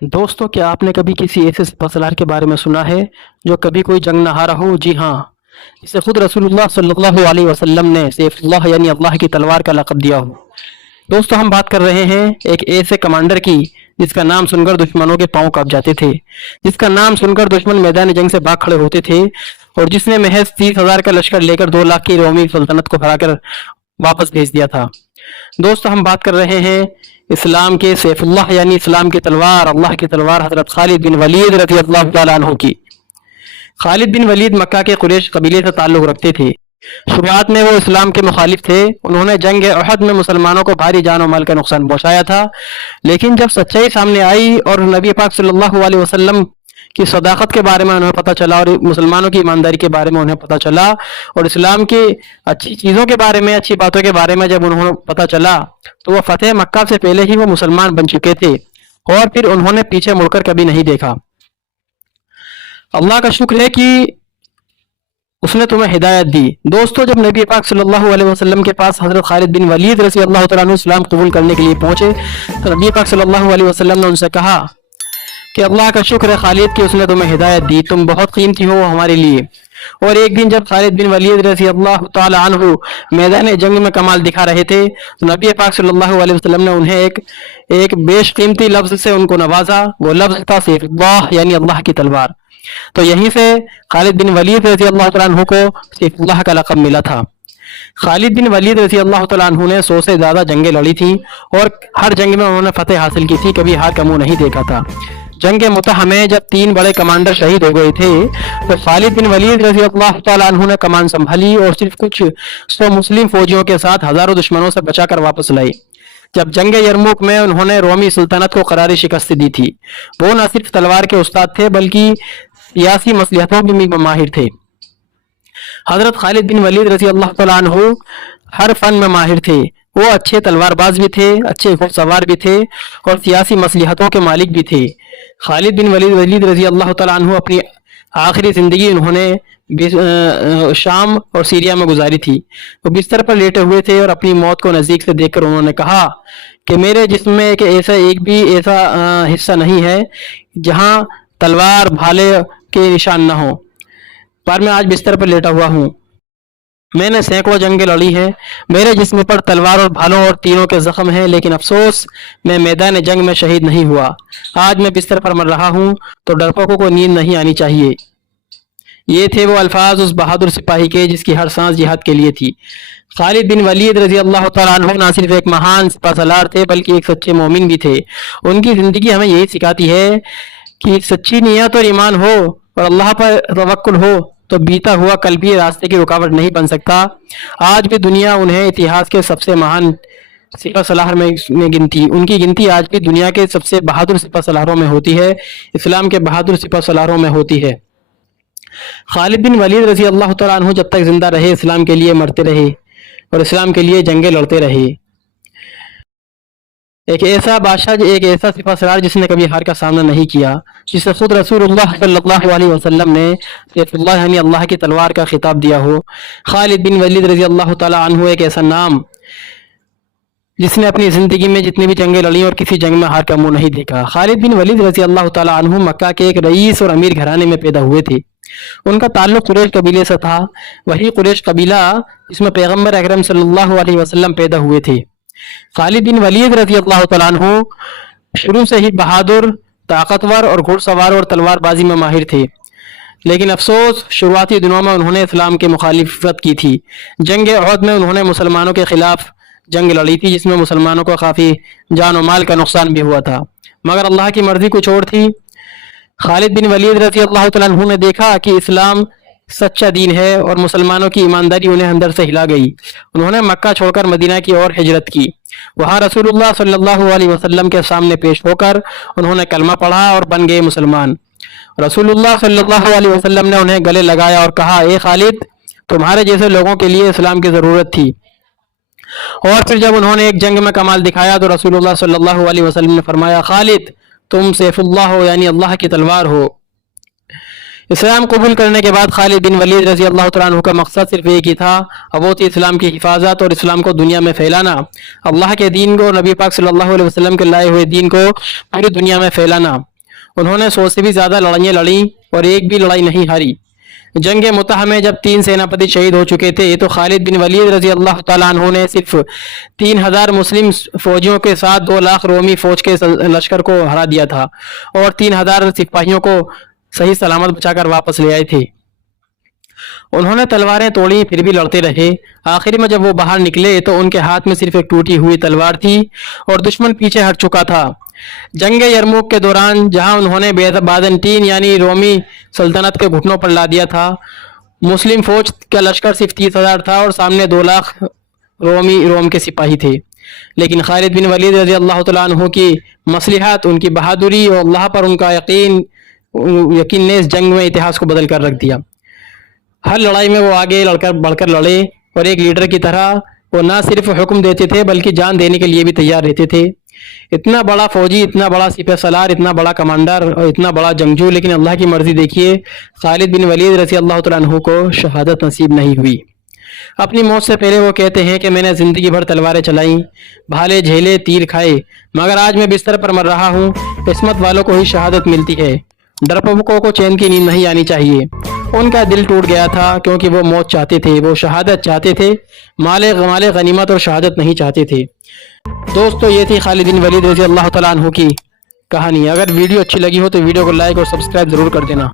दोस्तों, क्या आपने कभी किसी ऐसे सिपहसालार के बारे में सुना है जो कभी कोई जंग न हारा हो? जी हाँ, इसे खुद रसूलुल्लाह सल्लल्लाहु अलैहि वसल्लम ने सैफुल्लाह यानी अल्लाह की तलवार का लक़ब दिया हो। दोस्तों, हम बात कर रहे हैं एक ऐसे कमांडर की जिसका नाम सुनकर दुश्मनों के पांव कांप जाते थे, जिसका नाम सुनकर दुश्मन मैदान जंग से भाग खड़े होते थे, और जिसने महज 30,000 का लश्कर लेकर 2 लाख की रोमी सल्तनत को हराकर वापस भेज दिया था। दोस्तों, हम बात कर रहे हैं इस्लाम के सैफुल्लाह यानी इस्लाम की तलवार, अल्लाह की तलवार हजरत खालिद बिन वलीद रज़ी अल्लाह तआला अन्हु की। खालिद बिन वलीद मक्का के कुरैश कबीले से ताल्लुक़ रखते थे। शुरुआत में वो इस्लाम के मुखालिफ थे। उन्होंने जंग उहद में मुसलमानों को भारी जान और माल का नुकसान पहुंचाया था, लेकिन जब सच्चाई सामने आई और नबी पाक सल्लल्लाहु अलैहि वसल्लम की सदाकत के बारे में उन्हें पता चला और मुसलमानों की ईमानदारी के बारे में उन्हें पता चला और इस्लाम की अच्छी चीज़ों के बारे में, अच्छी बातों के बारे में जब उन्हें पता चला, तो वह फतेह मक्का से पहले ही वो मुसलमान बन चुके थे और फिर उन्होंने पीछे मुड़कर कभी नहीं देखा। अल्लाह का शुक्र है कि उसने तुम्हें हिदायत दी। दोस्तों, जब नबी पाक सल्लल्लाहु अलैहि वसल्लम के पास हज़रत खालिद बिन वलीद रज़ी अल्लाह तआला अन्हु इस्लाम कबूल करने के लिए पहुंचे, तो नबी पाक सल्लल्लाहु अलैहि वसल्लम ने उनसे कहा कि अल्लाह का शुक्र है खालिद कि उसने तुम्हें हिदायत दी, तुम बहुत कीमती हो हमारे लिए। और एक दिन जब खालिद बिन वलीद रज़ी अल्लाह तआला अन्हु मैदान जंग में कमाल दिखा रहे थे, तो नबी पाक सल्लल्लाहु अलैहि वसल्लम ने उन्हें एक बेशकीमती लफ्ज़ से उनको नवाजा। वो लफ्ज़ था सैफुल्लाह यानी अल्लाह की तलवार। तो यहीं से खालिद बिन वलीद रज़ी अल्लाह तआला अन्हु को सैफुल्लाह का लक़ब मिला था। खालिद बिन वलीद रज़ी अल्लाह तआला अन्हु ने 100 से ज़्यादा जंगें लड़ी थी और हर जंग में उन्होंने फतेह हासिल की थी, कभी हार का मुंह नहीं देखा था। जंग मुतह में जब 3 बड़े कमांडर शहीद हो गए थे, तो खालिद बिन वलीद रज़ी अल्लाह तआला अन्हु ने कमान संभाली और सिर्फ कुछ 100 मुस्लिम फौजियों के साथ हजारों दुश्मनों से बचाकर वापस लाए। जब जंग यरमुक में उन्होंने रोमी सुल्तानत को करारी शिकस्त दी थी। वो न सिर्फ तलवार के उस्ताद थे बल्कि सियासी मसलिहतों में भी माहिर थे। हजरत खालिद बिन वलीद रज़ी अल्लाह तआला अन्हु हर फन में माहिर थे। वो अच्छे तलवारबाज भी थे, अच्छे घुड़सवार भी थे और सियासी मसलिहतों के मालिक भी थे। खालिद बिन वलीद रज़ी अल्लाह तआला अन्हु अपनी आखिरी ज़िंदगी उन्होंने शाम और सीरिया में गुजारी थी। वो बिस्तर पर लेटे हुए थे और अपनी मौत को नज़दीक से देखकर उन्होंने कहा कि मेरे जिस्म में एक भी ऐसा हिस्सा नहीं है जहाँ तलवार भाले के निशान न हो, पर मैं आज बिस्तर पर लेटा हुआ हूँ। मैंने सैकड़ों जंगें लड़ी हैं, मेरे जिस्म पर तलवार और भालों और तीरों के जख्म हैं, लेकिन अफसोस मैं मैदान जंग में शहीद नहीं हुआ। आज मैं बिस्तर पर मर रहा हूँ, तो डरपोकों को नींद नहीं आनी चाहिए। ये थे वो अल्फाज उस बहादुर सिपाही के जिसकी हर सांस जिहाद के लिए थी। खालिद बिन वलीद रज़ी अल्लाह तआला अन्हु ना सिर्फ एक महान सिपहसालार थे बल्कि एक सच्चे मोमिन भी थे। उनकी ज़िंदगी हमें यही सिखाती है कि सच्ची नियत और ईमान हो और अल्लाह पर तवक्कुल हो तो बीता हुआ कल भी रास्ते की रुकावट नहीं बन सकता। आज भी दुनिया उन्हें इतिहास के सबसे महान सिपहसालार में गिनती, उनकी गिनती आज भी दुनिया के सबसे बहादुर सिपहसालारों में होती है, इस्लाम के बहादुर सिपहसालारों में होती है। खालिद बिन वलीद रज़ी अल्लाह तआला अन्हु जब तक जिंदा रहे इस्लाम के लिए मरते रहे और इस्लाम के लिए जंगें लड़ते रहे। एक ऐसा बादशाह, एक ऐसा सिपहसालार जिसने कभी हार का सामना नहीं किया, जिसे खुद रसूलुल्लाह सल्लल्लाहु अलैहि वसल्लम ने सैफुल्लाह यानी अल्लाह की तलवार का खिताब दिया हो। खालिद बिन वलीद रज़ी अल्लाह तआला अन्हु एक ऐसा नाम जिसने अपनी ज़िंदगी में जितनी भी जंगें लड़ी और किसी जंग में हार का मुंह नहीं देखा। खालिद बिन वलीद रज़ी अल्लाह तआला अन्हु मक्का के एक रईस और अमीर घराने में पैदा हुए थे। उनका ताल्लुक कुरैश कबीले से था, वही कुरैश कबीला जिसमें पैगम्बर अकरम सल्लल्लाहु अलैहि वसल्लम पैदा हुए थे। खालिद बिन वलीद रज़ी अल्लाह तआला अन्हु शुरू से ही बहादुर, ताकतवर और घुड़सवार और तलवारबाजी में माहिर थे, लेकिन अफसोस शुरुआती दिनों में उन्होंने इस्लाम की मुखालिफत की थी। जंग उहद में उन्होंने मुसलमानों के खिलाफ जंग लड़ी थी, जिसमें मुसलमानों को काफ़ी जान और माल का नुकसान भी हुआ था, मगर अल्लाह की मर्जी कुछ और थी। खालिद बिन वलीद रज़ी अल्लाह तआला अन्हु ने देखा कि इस्लाम सच्चा दीन है और मुसलमानों की ईमानदारी उन्हें अंदर से हिला गई। उन्होंने मक्का छोड़कर मदीना की ओर हिजरत की। वहाँ रसूलुल्लाह सल्लल्लाहु अलैहि वसल्लम के सामने पेश होकर उन्होंने कलमा पढ़ा और बन गए मुसलमान। रसूलुल्लाह सल्लल्लाहु अलैहि वसल्लम ने उन्हें गले लगाया और कहा, ए खालिद, तुम्हारे जैसे लोगों के लिए इस्लाम की ज़रूरत थी। और फिर जब उन्होंने एक जंग में कमाल दिखाया तो रसूलुल्लाह सल्लल्लाहु अलैहि वसल्लम ने फरमाया, खालिद, तुम सैफुल्लाह हो यानी अल्लाह की तलवार हो। اسلام قبول کرنے کے بعد خالد بن ولید رضی اللہ تعالیٰ عنہ کا مقصد صرف ایک ہی تھا، اور وہ تھی اسلام کی حفاظت اور اسلام کو دنیا میں پھیلانا، اللہ کے دین کو، نبی پاک صلی اللہ علیہ وسلم کے لائے ہوئے دین کو پوری دنیا میں پھیلانا۔ انہوں نے 100 سے بھی زیادہ لڑائیاں لڑیں اور ایک بھی لڑائی نہیں ہاری۔ جنگ متحہ میں جب 3 سیناپتی شہید ہو چکے تھے تو خالد بن ولید رضی اللہ تعالیٰ عنہ نے صرف 3000 مسلم فوجیوں کے ساتھ 2 لاکھ رومی فوج کے لشکر کو ہرا دیا تھا، اور 3000 سپاہیوں کو صحیح سلامت بچا کر واپس لے آئے تھے۔ انہوں نے تلواریں توڑی پھر بھی لڑتے رہے۔ آخر میں جب وہ باہر نکلے تو ان کے ہاتھ میں صرف ایک ٹوٹی ہوئی تلوار تھی اور دشمن پیچھے ہٹ چکا تھا۔ جنگ یرموک کے دوران جہاں انہوں نے بازنطین یعنی رومی سلطنت کے گھٹنوں پر لا دیا تھا، مسلم فوج کا لشکر صرف 30,000 تھا اور سامنے 2 لاکھ روم کے سپاہی تھے، لیکن خالد بن ولید رضی اللہ تعالیٰ عنہ کی مصلحت، ان کی بہادری اور اللہ پر ان کا یقین نے اس جنگ میں اتہاس کو بدل کر رکھ دیا۔ ہر لڑائی میں وہ آگے بڑھ کر لڑے اور ایک لیڈر کی طرح وہ نہ صرف حکم دیتے تھے بلکہ جان دینے کے لیے بھی تیار رہتے تھے۔ اتنا بڑا فوجی، اتنا بڑا سپہ سالار، اتنا بڑا کمانڈر اور اتنا بڑا جنگجو، لیکن اللہ کی مرضی دیکھیے، خالد بن ولید رضی اللہ تعالیٰ عنہ کو شہادت نصیب نہیں ہوئی۔ اپنی موت سے پہلے وہ کہتے ہیں کہ میں نے زندگی بھر تلواریں چلائیں، بھالے جھیلے، تیر کھائے، مگر آج میں بستر پر مر رہا ہوں۔ قسمت والوں کو ہی شہادت ملتی ہے، ڈرپوکوں کو چین کی نیند نہیں آنی چاہیے۔ ان کا دل ٹوٹ گیا تھا کیونکہ وہ موت چاہتے تھے، وہ شہادت چاہتے تھے، مال غنیمت اور شہادت نہیں چاہتے تھے۔ دوستو، یہ تھی خالد بن ولید رضی اللہ تعالیٰ عنہ کی کہانی۔ اگر ویڈیو اچھی لگی ہو تو ویڈیو کو لائک اور سبسکرائب ضرور کر دینا۔